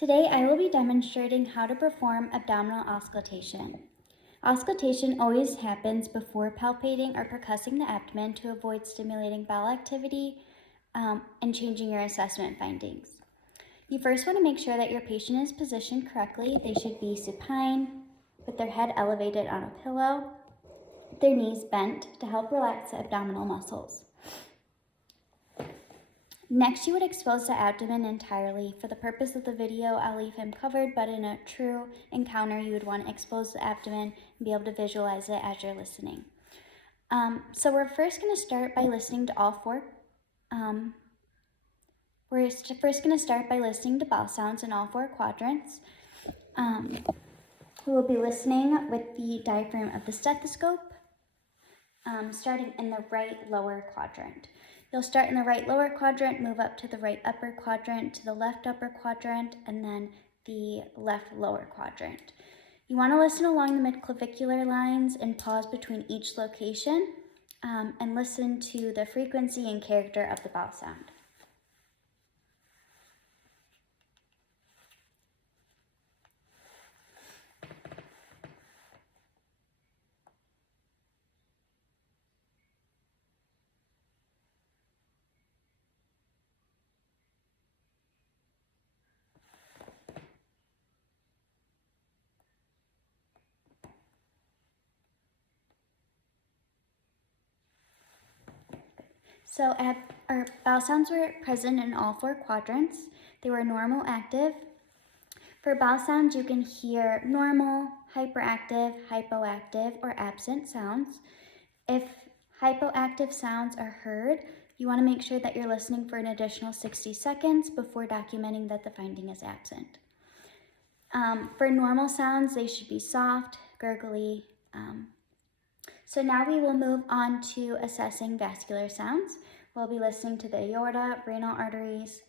Today I will be demonstrating how to perform abdominal auscultation. Auscultation always happens before palpating or percussing the abdomen to avoid stimulating bowel activity and changing your assessment findings. You first want to make sure that your patient is positioned correctly. They should be supine with their head elevated on a pillow, their knees bent to help relax the abdominal muscles. Next, you would expose the abdomen entirely. For the purpose of the video, I'll leave him covered, but in a true encounter, you would want to expose the abdomen and be able to visualize it as you're listening. So we're first going to start by listening to all four. We're first going to start by listening to bowel sounds in all four quadrants. We will be listening with the diaphragm of the stethoscope, starting in the right lower quadrant. You'll start in the right lower quadrant, move up to the right upper quadrant, to the left upper quadrant, and then the left lower quadrant. You want to listen along the midclavicular lines and pause between each location and listen to the frequency and character of the bowel sound. So our bowel sounds were present in all four quadrants. They were normal, active. For bowel sounds, you can hear normal, hyperactive, hypoactive, or absent sounds. If hypoactive sounds are heard, you want to make sure that you're listening for an additional 60 seconds before documenting that the finding is absent. For normal sounds, they should be soft, gurgly. So now we will move on to assessing vascular sounds. We'll be listening to the aorta, renal arteries,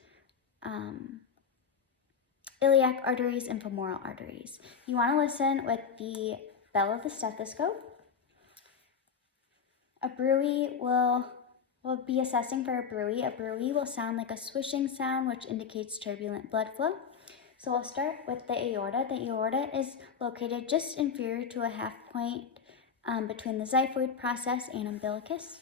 iliac arteries, and femoral arteries. You want to listen with the bell of the stethoscope. A bruit will be assessing for a bruit. A bruit will sound like a swishing sound, which indicates turbulent blood flow. So we'll start with the aorta. The aorta is located just inferior to a half point between the xiphoid process and umbilicus.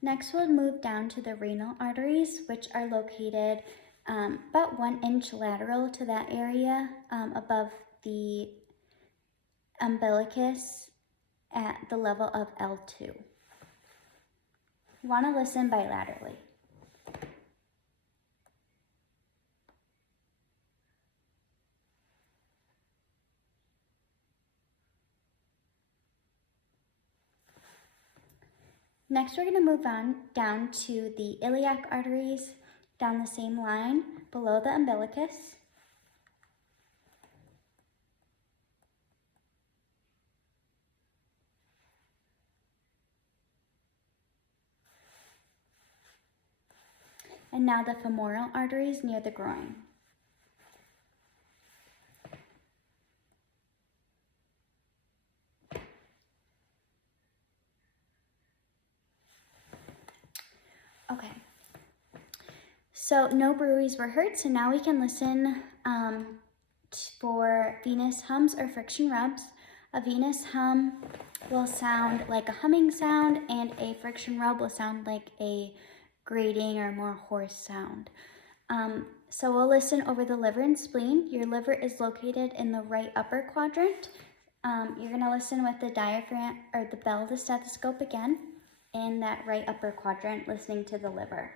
Next, we'll move down to the renal arteries, which are located about 1 inch lateral to that area above the umbilicus at the level of L2. You want to listen bilaterally. Next, we're going to move on down to the iliac arteries, down the same line below the umbilicus. And now the femoral arteries near the groin. Okay, so no bruits were heard, so now we can listen for venous hums or friction rubs. A venous hum will sound like a humming sound, and a friction rub will sound like a grating or more hoarse sound. So we'll listen over the liver and spleen. Your liver is located in the right upper quadrant. You're going to listen with the diaphragm or the bell of the stethoscope again in that right upper quadrant, listening to the liver.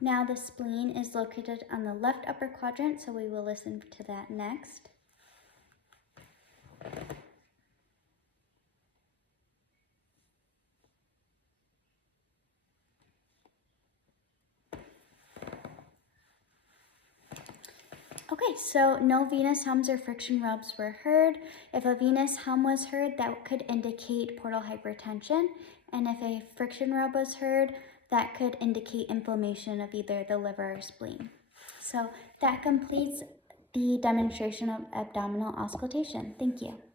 Now the spleen is located on the left upper quadrant, so we will listen to that next. Okay, Okay, so no venous hums or friction rubs were heard. If a venous hum was heard, that could indicate portal hypertension. And if a friction rub was heard, that could indicate inflammation of either the liver or spleen. So that completes the demonstration of abdominal auscultation. Thank you.